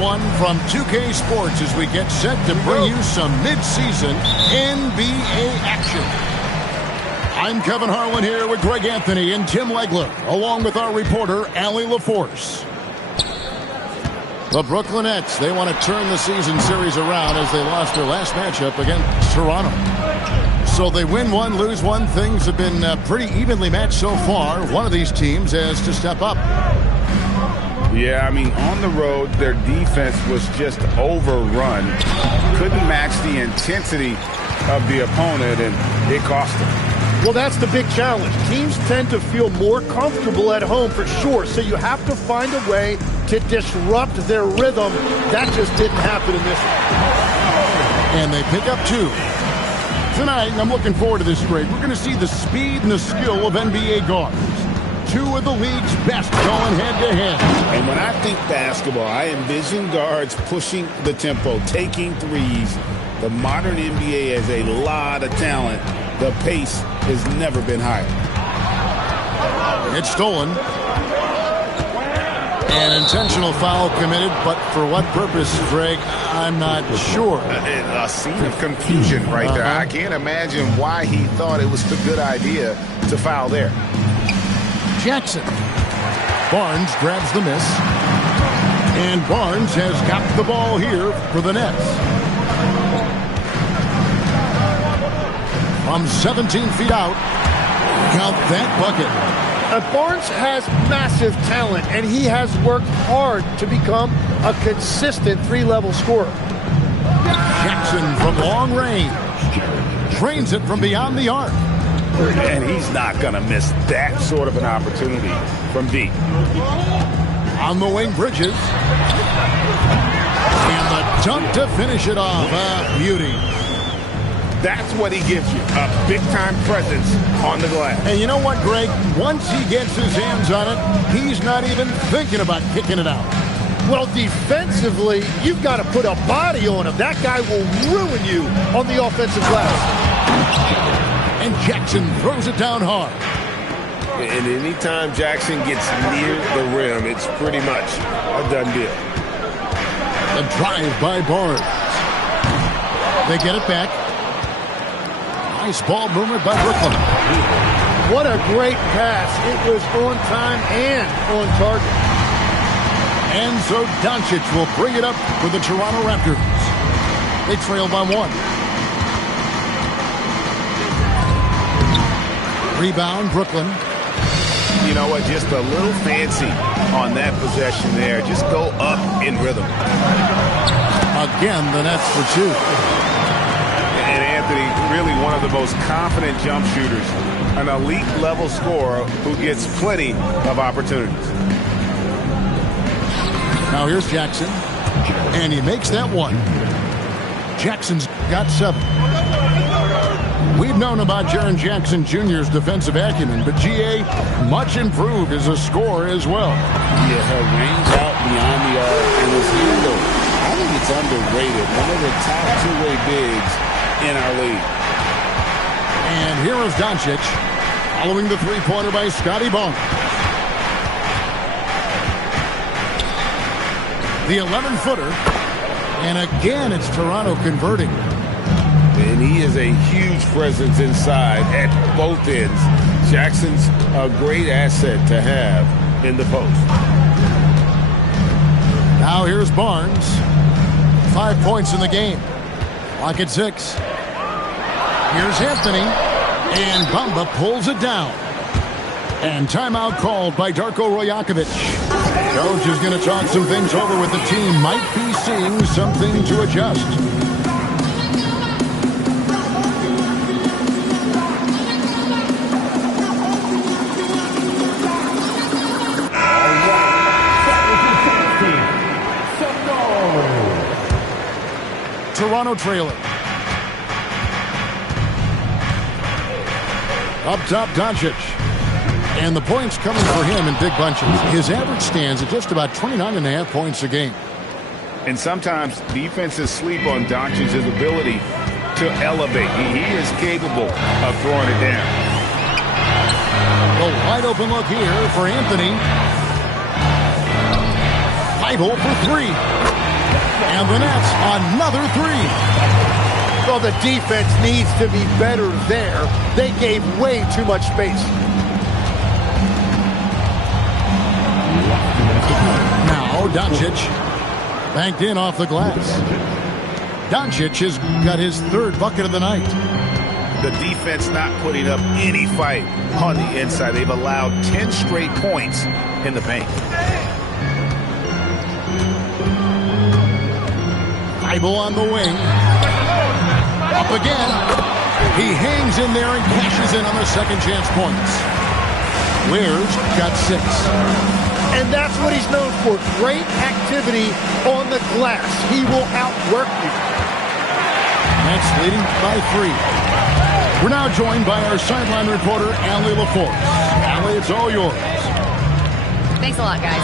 One from 2K Sports as we get set to bring you some mid-season NBA action. I'm Kevin Harlan here with Greg Anthony and Tim Legler, along with our reporter, Allie LaForce. The Brooklyn Nets, they want to turn the season series around as they lost their last matchup against Toronto. So they win one, lose one. Things have been pretty evenly matched so far. One of these teams has to step up. Yeah, I mean, on the road, their defense was just overrun. Couldn't match the intensity of the opponent, and it cost them. Well, that's the big challenge. Teams tend to feel more comfortable at home for sure, so you have to find a way to disrupt their rhythm. That just didn't happen in this one. And they pick up two. Tonight, I'm looking forward to this break. We're going to see the speed and the skill of NBA guards. Two of the league's best going head-to-head. And when I think basketball, I envision guards pushing the tempo, taking threes. The modern NBA has a lot of talent. The pace has never been higher. It's stolen. An intentional foul committed, but for what purpose, Greg, I'm not sure. A scene of confusion right there. I can't imagine why he thought it was a good idea to foul there. Jackson. Barnes grabs the miss. And Barnes has got the ball here for the Nets. From 17 feet out. Count that bucket. Barnes has massive talent, and he has worked hard to become a consistent three-level scorer. Jackson from long range. Trains it from beyond the arc. And he's not going to miss that sort of an opportunity from deep. On the wing, Bridges. And the dunk to finish it off. Beauty. That's what he gives you, a big-time presence on the glass. And you know what, Greg? Once he gets his hands on it, he's not even thinking about kicking it out. Well, defensively, you've got to put a body on him. That guy will ruin you on the offensive glass. And Jackson throws it down hard. And anytime Jackson gets near the rim, it's pretty much a done deal. The drive by Barnes. They get it back. Nice ball movement by Brooklyn. What a great pass. It was on time and on target. And so Doncic will bring it up for the Toronto Raptors. They trail by one. Rebound, Brooklyn. You know what? Just a little fancy on that possession there. Just go up in rhythm. Again, the Nets for two. And Anthony, really one of the most confident jump shooters. An elite level scorer who gets plenty of opportunities. Now here's Jackson. And he makes that one. Jackson's got 7. We've known about Jaren Jackson Jr.'s defensive acumen, but G.A. much improved as a scorer as well. Yeah, her range out beyond the arc and his handle. I think it's underrated. One of the top two-way bigs in our league. And here is Doncic, following the three-pointer by Scotty Barnes. The 11-footer. And again, it's Toronto converting. And he is a huge presence inside at both ends. Jackson's a great asset to have in the post. Now here's Barnes. 5 points in the game. Clock at 6. Here's Anthony. And Bamba pulls it down. And timeout called by Darko Rajakovic. Coach is going to talk some things over with the team. Might be seeing something to adjust. Toronto trailing. Up top, Doncic. And the points coming for him in big bunches. His average stands at just about 29.5 points a game. And sometimes defenses sleep on Doncic's ability to elevate. He is capable of throwing it down. A wide open look here for Anthony. 5-0 for 3. And the Nets, another three. Well, the defense needs to be better there. They gave way too much space. Now Doncic, banked in off the glass. Doncic has got his third bucket of the night. The defense not putting up any fight on the inside. They've allowed 10 straight points in the paint. Bible on the wing. Up again. He hangs in there and cashes in on the second chance points. Ware's got 6. And that's what he's known for. Great activity on the glass. He will outwork you. Nets leading by 3. We're now joined by our sideline reporter, Allie LaForce. Allie, it's all yours. Thanks a lot, guys.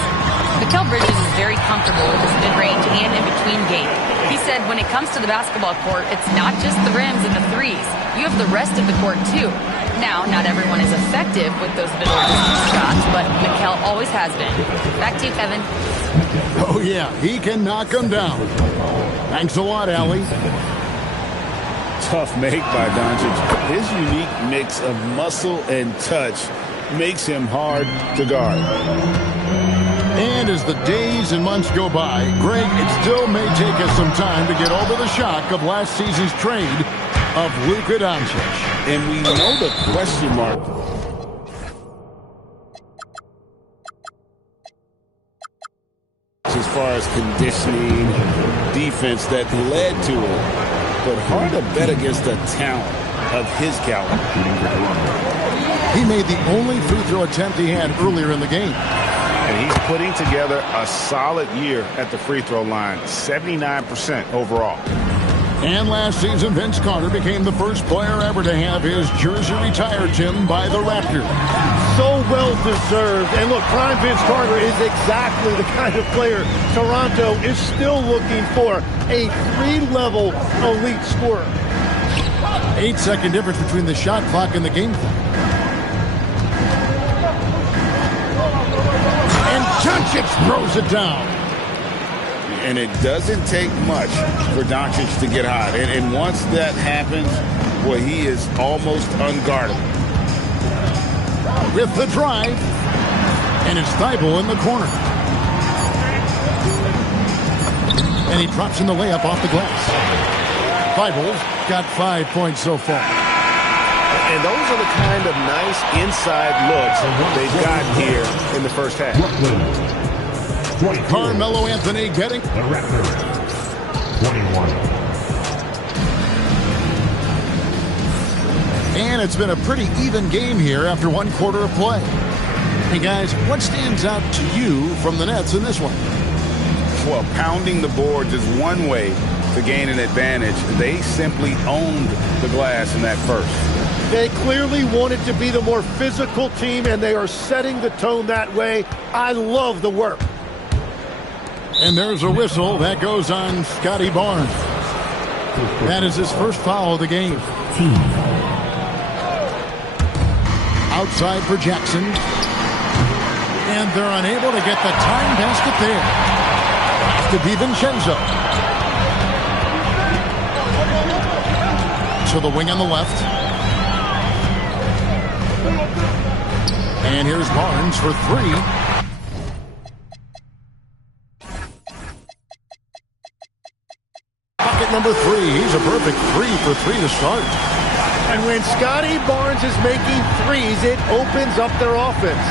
Mikal Bridges is very comfortable with his mid-range and in-between game. He said when it comes to the basketball court, it's not just the rims and the threes. You have the rest of the court, too. Now, not everyone is effective with those middle-distance shots, but Mikal always has been. Back to you, Kevin. Oh, yeah, he can knock them down. Thanks a lot, Allie. Tough make by Doncic. His unique mix of muscle and touch makes him hard to guard. And as the days and months go by, Greg, it still may take us some time to get over the shock of last season's trade of Luka Doncic. And we know the question mark. As far as conditioning, defense that led to it. But hard to bet against the talent of his caliber. He made the only free throw attempt he had earlier in the game. And he's putting together a solid year at the free throw line, 79% overall. And last season, Vince Carter became the first player ever to have his jersey retired, Tim, by the Raptors. So well deserved. And look, prime Vince Carter is exactly the kind of player Toronto is still looking for. A 3-level elite scorer. 8-second difference between the shot clock and the game clock. And Doncic throws it down. And it doesn't take much for Doncic to get hot. And once that happens, well, he is almost unguardable. With the drive. And it's Thibault in the corner. And he drops in the layup off the glass. Thibault's got 5 points so far. And those are the kind of nice inside looks they've got here in the first half. Carmelo Anthony getting... The Raptors, 21. And it's been a pretty even game here after one quarter of play. Hey, guys, what stands out to you from the Nets in this one? Well, pounding the boards is one way to gain an advantage. They simply owned the glass in that first. They clearly wanted to be the more physical team, and they are setting the tone that way. I love the work. And there's a whistle that goes on Scotty Barnes. That is his first foul of the game. Outside for Jackson. And they're unable to get the time basket there. To DiVincenzo. To the wing on the left. And here's Barnes for 3. Bucket number 3. He's a perfect 3 for 3 to start. And when Scotty Barnes is making threes, it opens up their offense.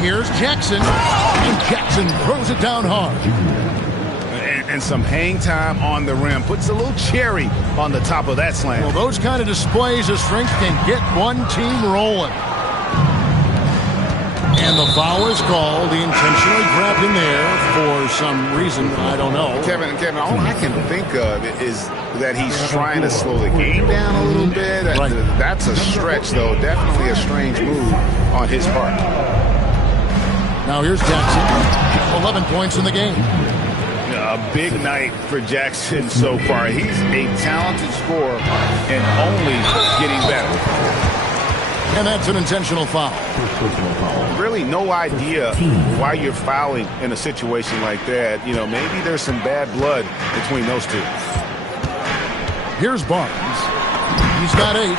Here's Jackson, and Jackson throws it down hard. And some hang time on the rim. Puts a little cherry on the top of that slam. Well, those kind of displays of strength can get one team rolling. And the foul is called. He intentionally grabbed him there for some reason. I don't know. Kevin, all I can think of is that he's trying to slow the game down a little bit. Right. That's a stretch, though. Definitely a strange move on his part. Now here's Jackson. 11 points in the game. A big night for Jackson so far. He's a talented scorer and only getting better. And that's an intentional foul. Really no idea why you're fouling in a situation like that. You know, maybe there's some bad blood between those two. Here's Barnes. He's got 8.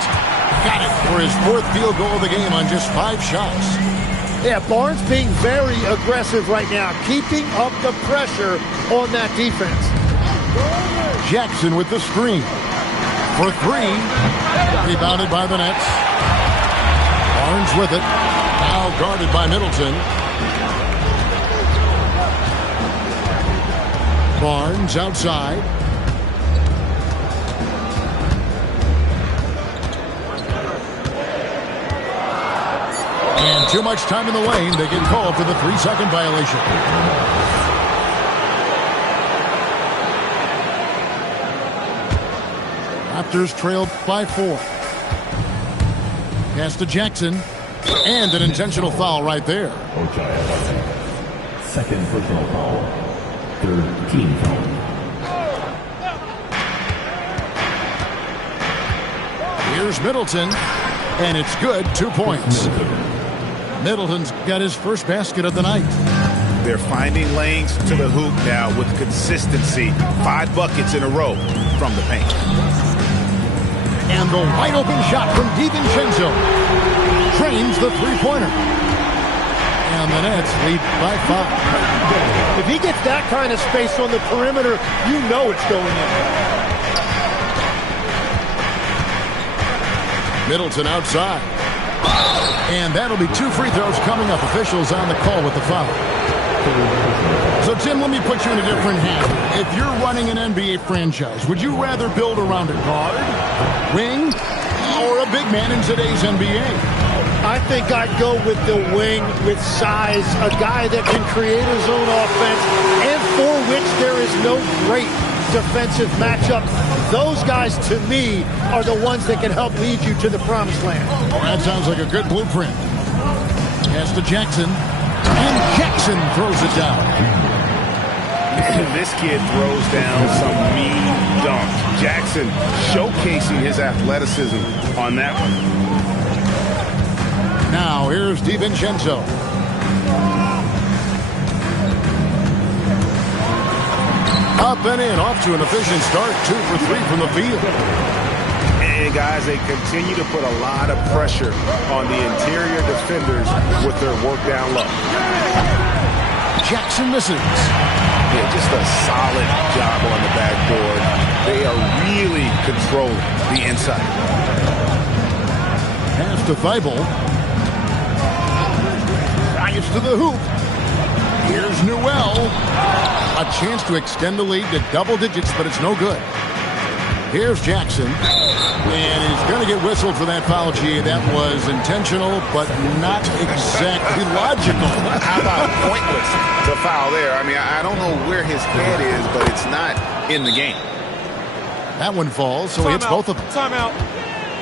Got it for his 4th field goal of the game on just 5 shots. Yeah, Barnes being very aggressive right now, keeping up the pressure on that defense. Jackson with the screen. For 3. Rebounded by the Nets. Barnes with it. Now guarded by Middleton. Barnes outside. And too much time in the lane. They get called for the 3-second violation. Raptors trailed by 4. Pass to Jackson. And an intentional foul right there. Second personal foul. 3rd team foul. Here's Middleton. And it's good. 2 points. Middleton's got his first basket of the night. They're finding lanes to the hoop now with consistency. 5 buckets in a row from the paint. And the wide open shot from DiVincenzo trains the 3-pointer. And the Nets lead by 5. If he gets that kind of space on the perimeter, you know it's going in. Middleton outside. And that'll be 2 free throws coming up. Officials on the call with the foul. So, Tim, let me put you in a different hand. If you're running an NBA franchise, would you rather build around a guard, wing, or a big man in today's NBA? I think I'd go with the wing with size, a guy that can create his own offense and for which there is no great defensive matchup. Those guys, to me, are the ones that can help lead you to the promised land. Oh, that sounds like a good blueprint. Pass to Jackson. And Jackson throws it down. This kid throws down some mean dunks. Jackson showcasing his athleticism on that one. Now here's DiVincenzo. Up and in, off to an efficient start. 2 for 3 from the field. And guys, they continue to put a lot of pressure on the interior defenders with their work down low. Jackson misses. Yeah, just a solid job on the backboard. They are really controlling the inside. Pass to Thibault. Drives to the hoop. Here's Newell. A chance to extend the lead to double digits, but it's no good. Here's Jackson. And he's going to get whistled for that foul, G. That was intentional, but not exactly logical. How about pointless to foul there? I mean, I don't know where his head is, but it's not in the game. That one falls, so he hits both of them. Timeout.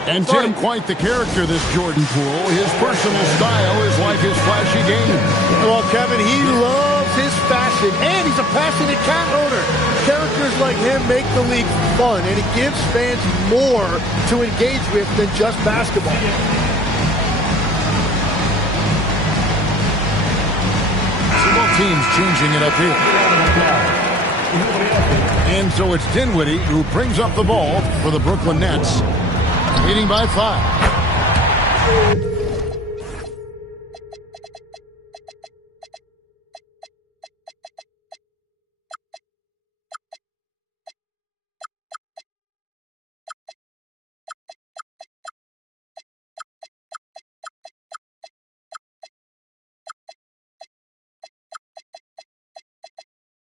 And Tim, quite the character, this Jordan Poole. His personal style is like his flashy game. Well, Kevin, he loves his fashion, and he's a passionate cat owner. Characters like him make the league fun, and it gives fans more to engage with than just basketball. So both teams changing it up here. And so it's Dinwiddie who brings up the ball for the Brooklyn Nets, leading by 5.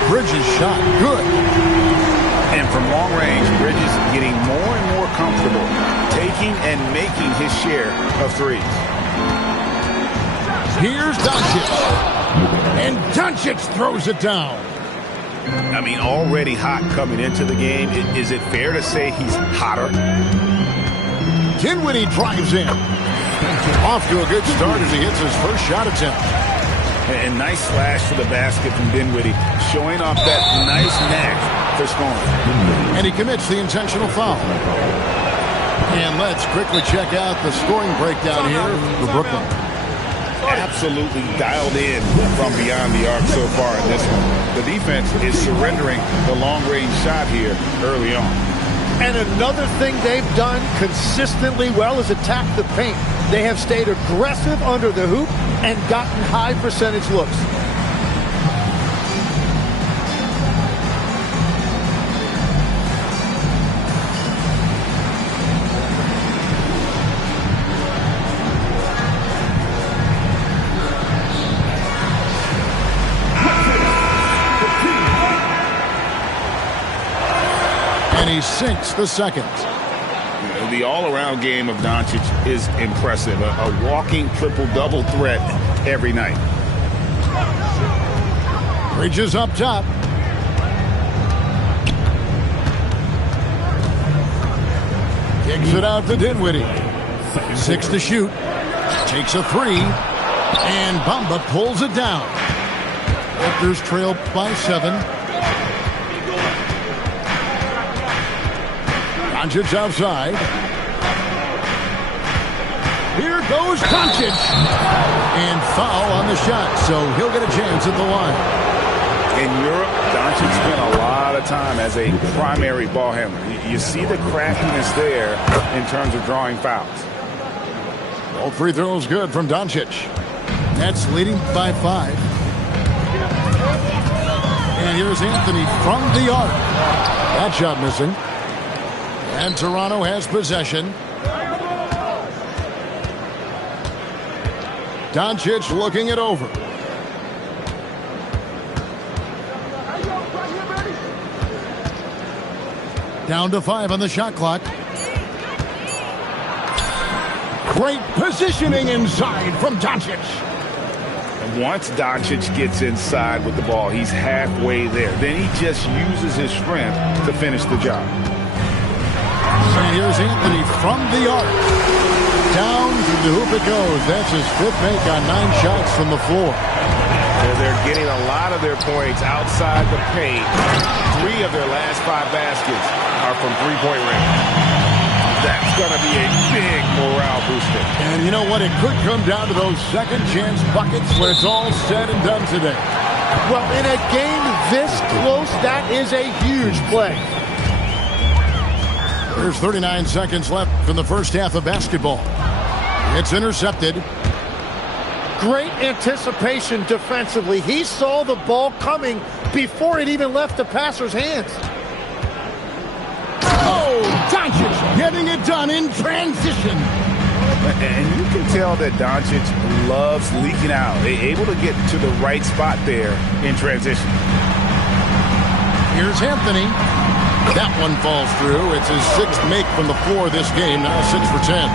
Bridges shot, good. And from long range, Bridges getting more and more comfortable taking and making his share of threes. Here's Doncic. And Doncic throws it down. I mean, already hot coming into the game. Is it fair to say he's hotter? Dinwiddie drives in. Off to a good start as he hits his first shot attempt. And nice slash for the basket from Dinwiddie, showing off that nice knack for scoring. And he commits the intentional foul. And let's quickly check out the scoring breakdown here for Brooklyn. Absolutely dialed in from beyond the arc so far in this one. The defense is surrendering the long-range shot here early on. And another thing they've done consistently well is attack the paint. They have stayed aggressive under the hoop and gotten high percentage looks. And he sinks the second. The all-around game of Doncic is impressive. A walking triple-double threat every night. Reaches up top. Kicks it out to Dinwiddie. 6 to shoot. Takes a 3. And Bamba pulls it down. Raptors trail by 7. Doncic outside. Here goes Doncic. And foul on the shot, so he'll get a chance at the line. In Europe, Doncic spent a lot of time as a primary ball handler. You see the craftiness there in terms of drawing fouls. All free throws good from Doncic. Nets leading by 5. And here's Anthony from the arc. That shot missing. And Toronto has possession. Doncic looking it over. Down to 5 on the shot clock. Great positioning inside from Doncic. And once Doncic gets inside with the ball, he's halfway there. Then he just uses his strength to finish the job. And here's Anthony from the arc. Down to the hoop it goes. That's his 5th make on 9 shots from the floor. They're getting a lot of their points outside the paint. 3 of their last 5 baskets are from three-point range. That's going to be a big morale booster. And you know what? It could come down to those second-chance buckets when it's all said and done today. Well, in a game this close, that is a huge play. There's 39 seconds left in the first half of basketball. It's intercepted. Great anticipation defensively. He saw the ball coming before it even left the passer's hands. Oh, Doncic getting it done in transition. And you can tell that Doncic loves leaking out. They're able to get to the right spot there in transition. Here's Anthony. That one falls through. It's his 6th make from the floor this game. Now 6 for 10.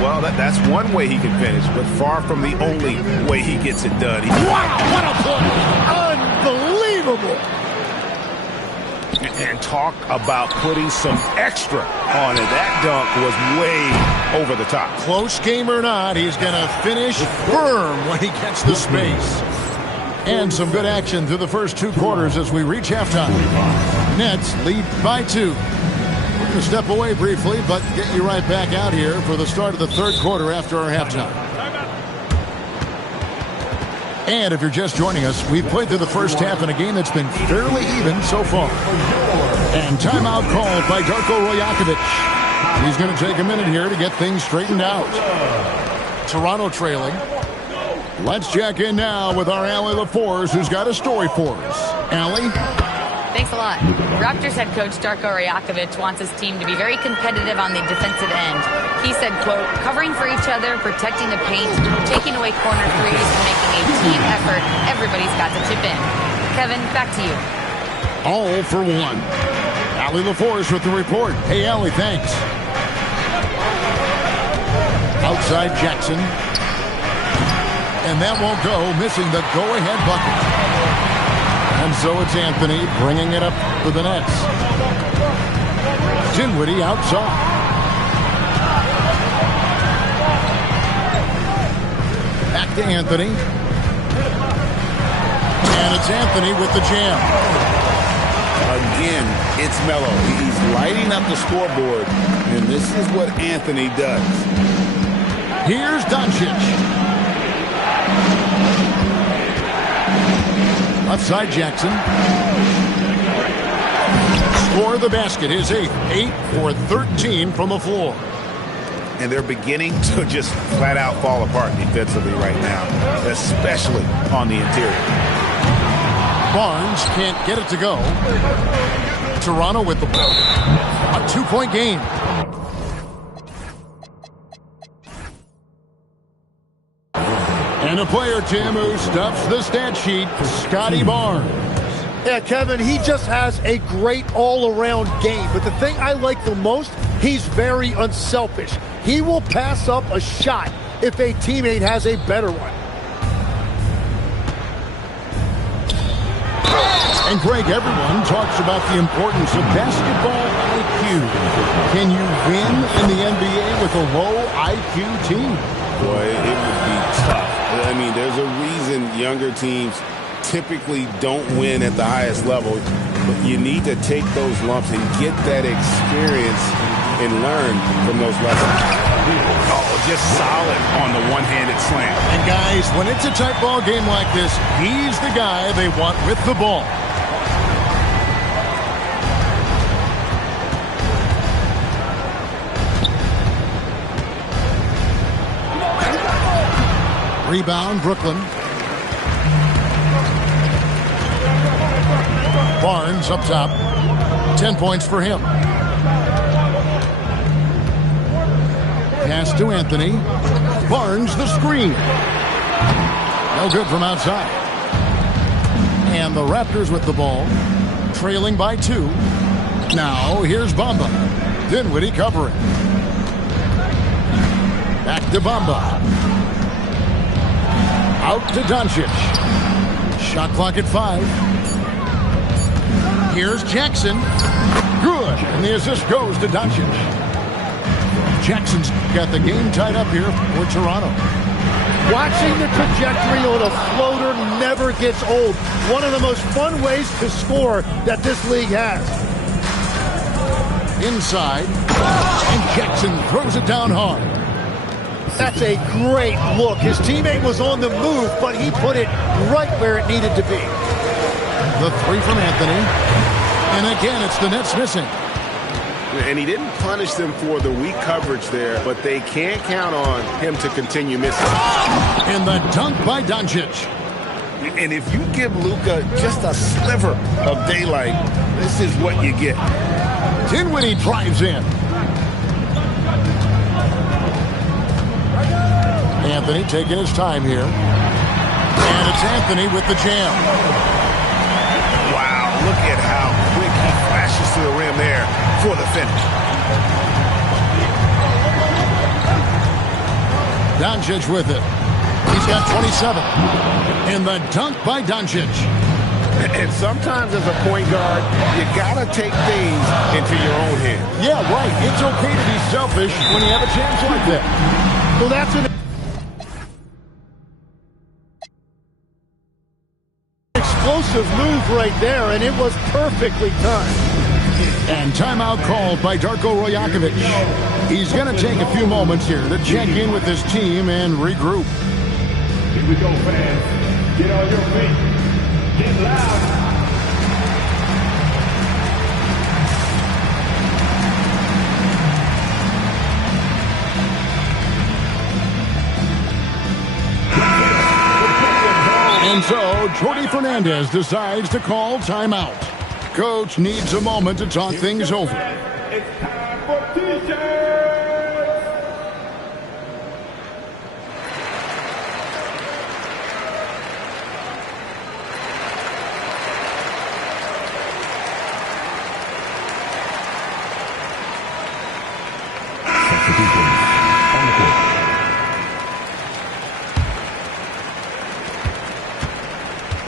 Well, that's one way he can finish, but far from the only way he gets it done. Wow, what a play! Unbelievable! And talk about putting some extra on it. That dunk was way over the top. Close game or not, he's going to finish firm when he gets the space. And some good action through the first 2 quarters as we reach halftime. Nets lead by 2. We're going to step away briefly, but get you right back out here for the start of the 3rd quarter after our halftime. And if you're just joining us, we've played through the first half in a game that's been fairly even so far. And timeout called by Darko Rajakovic. He's going to take a minute here to get things straightened out. Toronto trailing. Let's check in now with our Allie LaForce, who's got a story for us. Allie? Thanks a lot. Raptors head coach Darko Rajakovic wants his team to be very competitive on the defensive end. He said, quote, covering for each other, protecting the paint, taking away corner threes, and making a team effort. Everybody's got to chip in. Kevin, back to you. All for 1. Allie LaForce with the report. Hey, Allie, thanks. Outside Jackson. And that won't go, missing the go-ahead bucket. And so it's Anthony bringing it up for the Nets. Dinwiddie outside. Back to Anthony. And it's Anthony with the jam. Again, it's Melo. He's lighting up the scoreboard, and this is what Anthony does. Here's Doncic. Left side, Jackson. Score the basket, his 8th. 8 for 13 from the floor. And they're beginning to just flat out fall apart defensively right now, especially on the interior. Barnes can't get it to go. Toronto with the ball. A 2-point game. And a player, Tim, who stuffs the stat sheet, Scotty Barnes. Yeah, Kevin, he just has a great all-around game. But the thing I like the most, he's very unselfish. He will pass up a shot if a teammate has a better one. And Greg, everyone talks about the importance of basketball IQ. Can you win in the NBA with a low IQ team? Boy, it would be tough. I mean, there's a reason younger teams typically don't win at the highest level. But you need to take those lumps and get that experience and learn from those lessons. Oh, just solid on the one-handed slam. And guys, when it's a tight ball game like this, he's the guy they want with the ball. Rebound, Brooklyn. Barnes up top. 10 points for him. Pass to Anthony. Barnes the screen. No good from outside. And the Raptors with the ball. Trailing by 2. Now here's Bamba. Dinwiddie covering. Back to Bamba. Out to Doncic. Shot clock at 5. Here's Jackson. Good. And the assist goes to Doncic. Jackson's got the game tied up here for Toronto. Watching the trajectory on a floater never gets old. One of the most fun ways to score that this league has. Inside. And Jackson throws it down hard. That's a great look. His teammate was on the move, but he put it right where it needed to be. The 3 from Anthony. And again, it's the Nets missing. And he didn't punish them for the weak coverage there, but they can't count on him to continue missing. And the dunk by Doncic. And if you give Luka just a sliver of daylight, this is what you get. Dinwiddie drives in. Anthony taking his time here. And it's Anthony with the jam. Wow, look at how quick he flashes to the rim there for the finish. Doncic with it. He's got 27. And the dunk by Doncic. And sometimes as a point guard, you got to take things into your own hands. Yeah, right. It's okay to be selfish when you have a chance like that. Well, that's an explosive move right there, and it was perfectly timed. And timeout called by Darko Rajakovic. He's going to take a few moments here to check in with his team and regroup. Here we go, fans. Get on your feet. Get loud. And so, Jordy Fernandez decides to call timeout. Coach needs a moment to talk things over. It's time for T-shirts.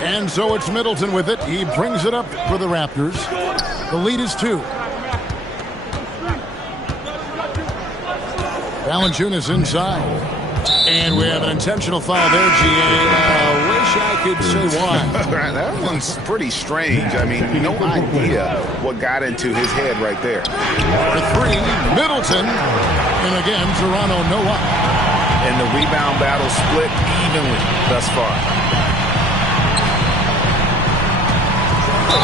And so it's Middleton with it. He brings it up for the Raptors. The lead is 2. Valanciunas inside. And we have an intentional foul there, GA. Wish I could say why. That one's pretty strange. I mean, no idea what got into his head right there. For three, Middleton. And again, Toronto no up. And the rebound battle split evenly thus far.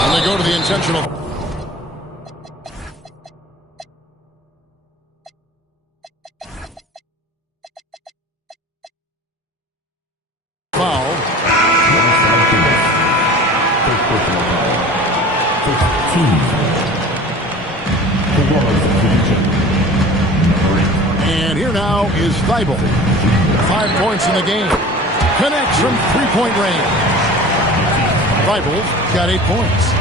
And they go to the intentional foul. And here now is Thibault. 5 points in the game. Connects from three-point range. Thibault got 8 points.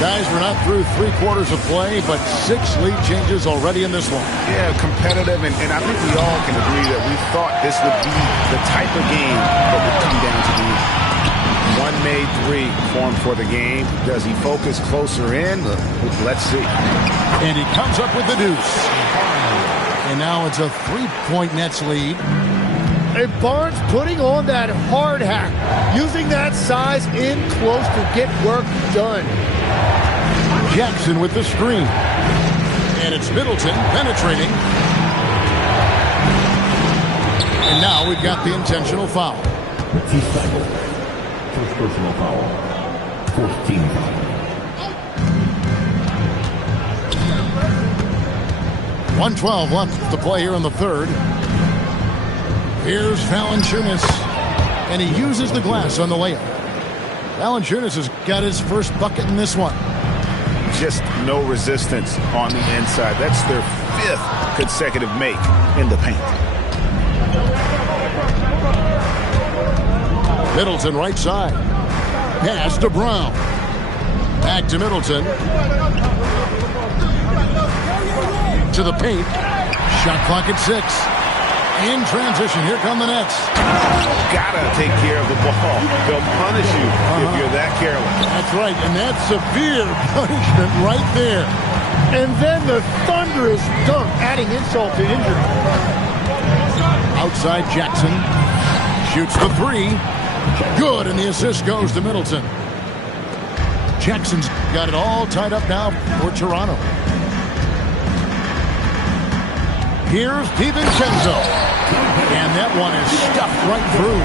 Guys, we're not through 3/4 of play, but 6 lead changes already in this one. Yeah, competitive, and I think we all can agree that we thought this would be the type of game that would come down to the one made three formed for the game. Does he focus closer in? Let's see. And he comes up with the deuce. And now it's a 3-point Nets lead. And Barnes putting on that hard hat, using that size in close to get work done. Jackson with the screen. And it's Middleton penetrating. And now we've got the intentional foul. First personal foul. 14 foul. 1:12 left to play here in the third. Here's Valanciunas, and he uses the glass on the layup. Valanciunas has got his first bucket in this one. Just no resistance on the inside. That's their 5th consecutive make in the paint. Middleton right side. Pass to Brown. Back to Middleton. To the paint. Shot clock at 6. In transition, here come the Nets. Gotta take care of the ball. They'll punish you if you're that careless. That's right, and that's severe punishment right there. And then the thunderous dunk, adding insult to injury. Outside Jackson. Shoots the 3. Good, and the assist goes to Middleton. Jackson's got it all tied up now for Toronto. Here's DiVincenzo. And that one is stuffed right through.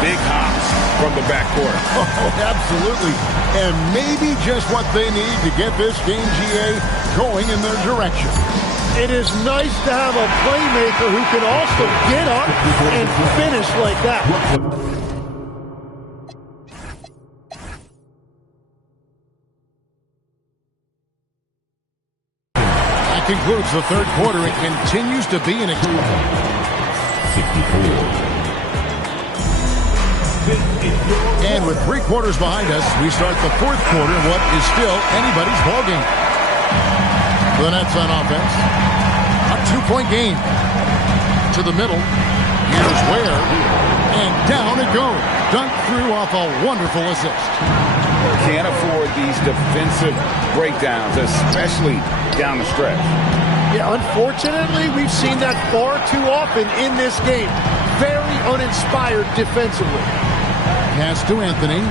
Big hops from the backcourt. Oh, absolutely. And maybe just what they need to get this game, GA, going in their direction. It is nice to have a playmaker who can also get up and finish like that. Concludes the third quarter. It continues to be an 64. And with 3 quarters behind us, we start the fourth quarter in what is still anybody's ballgame. The Nets on offense. A 2-point game. To the middle. Here's Ware. And down it goes. Dunked through off a wonderful assist. Can't afford these defensive breakdowns, especially down the stretch. Yeah, unfortunately, we've seen that far too often in this game. Very uninspired defensively. Pass to Anthony.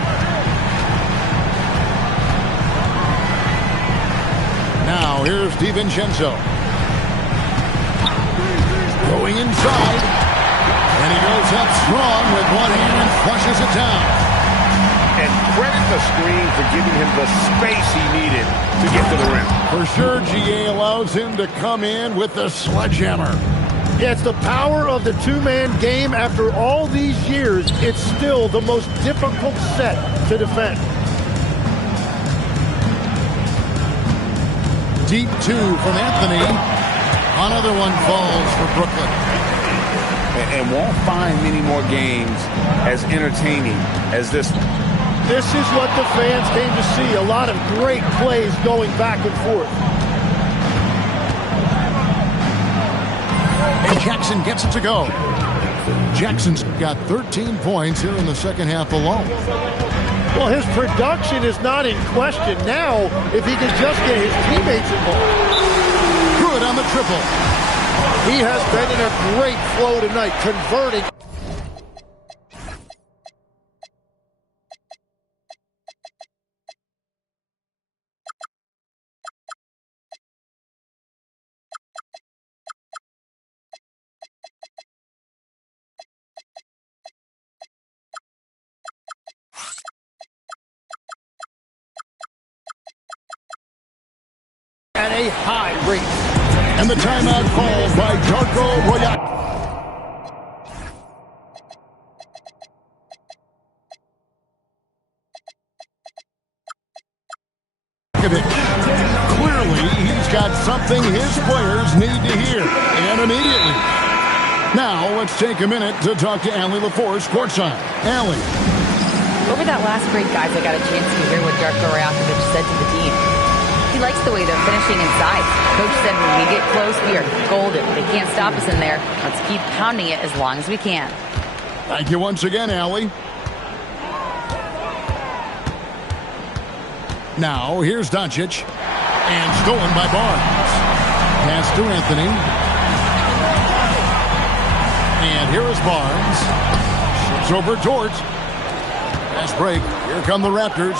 Now here's DiVincenzo. Going inside. And he goes up strong with one hand and flushes it down. And credit the screen for giving him the space he needed to get to the rim. For sure, GA allows him to come in with the sledgehammer. Yeah, it's the power of the two-man game. After all these years, it's still the most difficult set to defend. Deep 2 from Anthony. Another one falls for Brooklyn. And won't find many more games as entertaining as this one. This is what the fans came to see. A lot of great plays going back and forth. And Jackson gets it to go. Jackson's got 13 points here in the second half alone. Well, his production is not in question now if he can just get his teammates involved. Good on the triple. He has been in a great flow tonight, converting. At a high rate. And the timeout called by Darko Royak. Clearly, he's got something his players need to hear, and immediately. Now, let's take a minute to talk to Allie LaForce courtside. Allie. Over that last break, guys, I got a chance to hear what Darko Rajakovic said to the team. He likes the way they're finishing inside. Coach said when we get close, we are golden. They can't stop us in there. Let's keep pounding it as long as we can. Thank you once again, Allie. Now, here's Doncic. And stolen by Barnes. Pass to Anthony. And here is Barnes. Ships over Dort. Fast break. Here come the Raptors.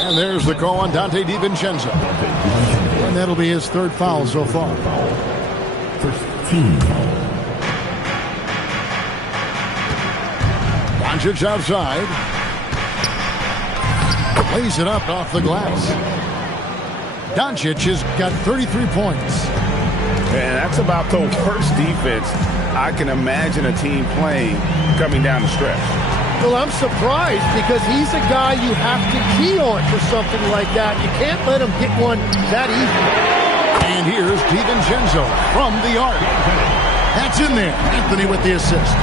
And there's the call on Dante DiVincenzo. And that'll be his third foul so far. First team. Doncic outside. Lays it up off the glass. Doncic has got 33 points. And that's about the worst defense I can imagine a team playing coming down the stretch. Well, I'm surprised because he's a guy you have to key on for something like that. You can't let him get one that easy. And here's DiVincenzo from the arc. That's in there. Anthony with the assist.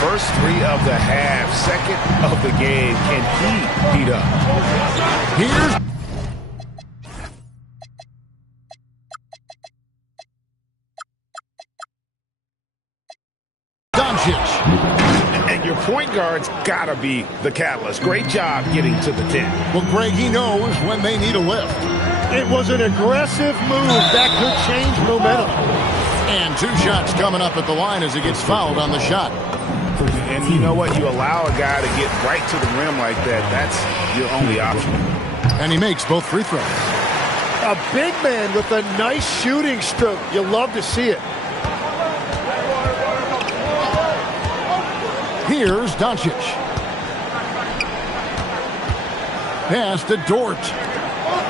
First three of the half, second of the game. Can he heat up? Here's Doncic. And your point guard's got to be the catalyst. Great job getting to the 10. Well, Greg, he knows when they need a lift. It was an aggressive move that could change momentum. And two shots coming up at the line as he gets fouled on the shot. And you know what? You allow a guy to get right to the rim like that. That's your only option. And he makes both free throws. A big man with a nice shooting stroke. You love to see it. Here's Doncic. Pass to Dort.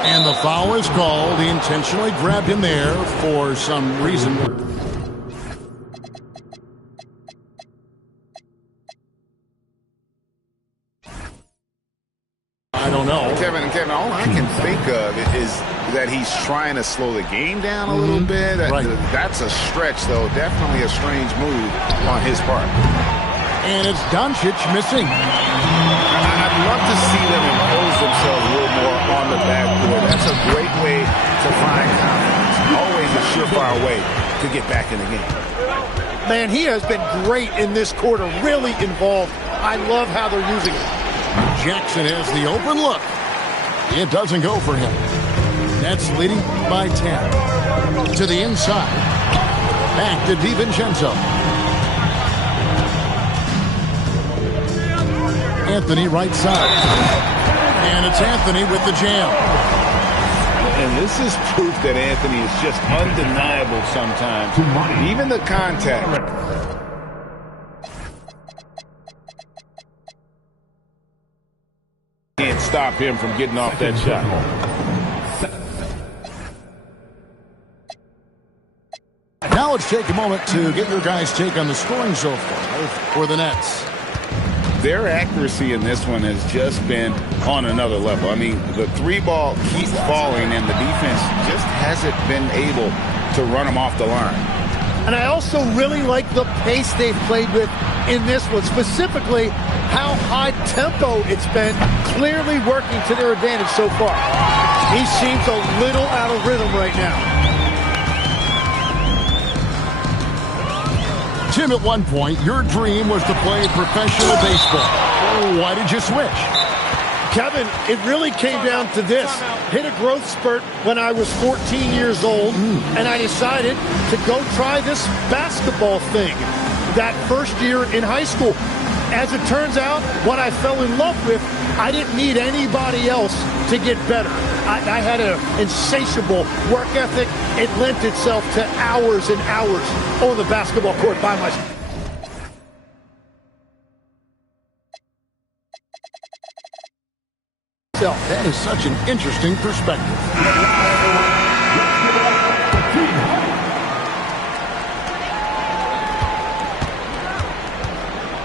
And the foul is called. He intentionally grabbed him there for some reason. I don't know. Kevin, all I can think of is that he's trying to slow the game down a little bit. Right. That's a stretch, though. Definitely a strange move on his part. And it's Doncic missing. I'd love to see them impose themselves a little more on the backboard. That's a great way to find confidence. Always a surefire way to get back in the game. Man, he has been great in this quarter, really involved. I love how they're using it. Jackson has the open look. It doesn't go for him. Nets leading by 10. To the inside. Back to DiVincenzo. Anthony right side. And it's Anthony with the jam. And this is proof that Anthony is just undeniable sometimes. Even the contact. Can't stop him from getting off that shot. Now let's take a moment to get your guys' take on the scoring so far for the Nets. Their accuracy in this one has just been on another level. I mean, the three ball keeps falling, and the defense just hasn't been able to run them off the line. And I also really like the pace they've played with in this one, specifically how high tempo it's been, clearly working to their advantage so far. He seems a little out of rhythm right now. Tim, at one point, your dream was to play professional baseball. Why did you switch? Kevin, it really came down to this. Hit a growth spurt when I was 14 years old, and I decided to go try this basketball thing that first year in high school. As it turns out, what I fell in love with, I didn't need anybody else to get better. I had an insatiable work ethic. It lent itself to hours and hours on the basketball court by myself. That is such an interesting perspective.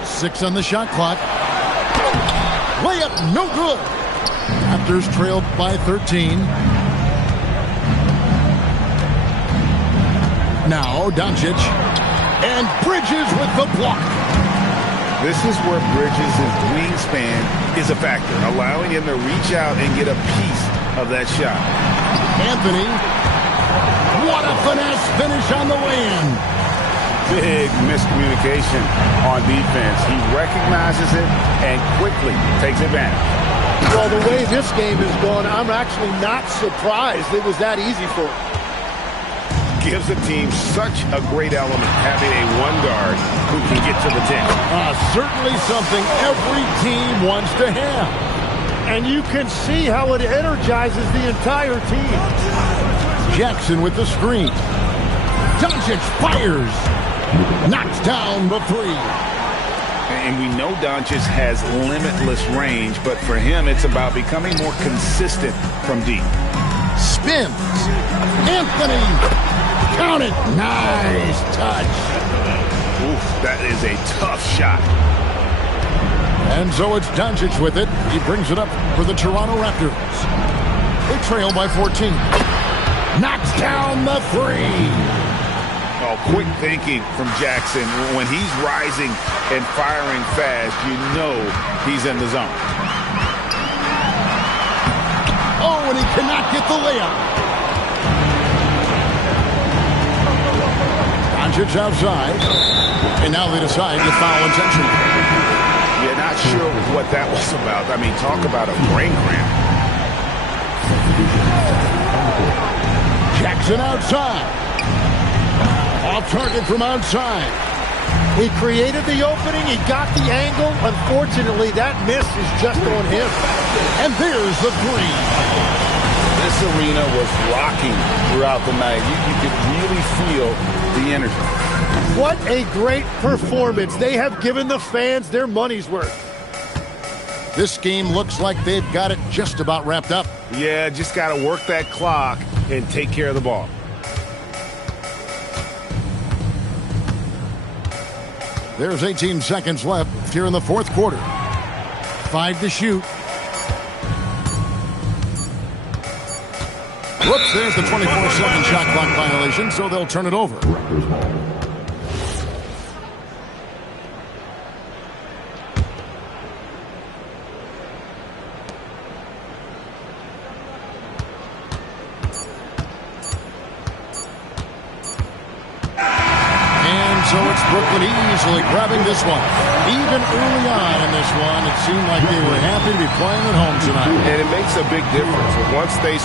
Six on the shot clock. Layup, no good. Raptors trailed by 13. Now Doncic. And Bridges with the block. This is where Bridges' wingspan is a factor, allowing him to reach out and get a piece of that shot. Anthony. What a finesse finish on the way-in. Big miscommunication on defense. He recognizes it and quickly takes advantage. Well, the way this game is going, I'm actually not surprised it was that easy for him. Gives the team such a great element having a one guard who can get to the 10. Certainly something every team wants to have. And you can see how it energizes the entire team. Jackson with the screen. Doncic fires. Knocks down the three. And we know Doncic has limitless range, but for him it's about becoming more consistent from deep. Spins. Anthony. Count it. Nice touch. Oof, that is a tough shot. And so it's Doncic with it. He brings it up for the Toronto Raptors. They trail by 14. Knocks down the three. Oh, quick thinking from Jackson. When he's rising and firing fast, you know he's in the zone. Oh, and he cannot get the layup. Doncic outside. And now they decide to foul intentionally. Yeah, not sure what that was about. I mean, talk about a brain cramp. Jackson outside. Off target from outside. He created the opening. He got the angle. Unfortunately, that miss is just on him. And there's the three. This arena was rocking throughout the night. You could really feel the energy. What a great performance. They have given the fans their money's worth. This game looks like they've got it just about wrapped up. Yeah, just got to work that clock and take care of the ball. There's 18 seconds left here in the fourth quarter. 5 to shoot. Whoops, there's the 24-second shot clock violation, so they'll turn it over. So it's Brooklyn easily grabbing this one. Even early on in this one, it seemed like they were happy to be playing at home tonight. And it makes a big difference. Once they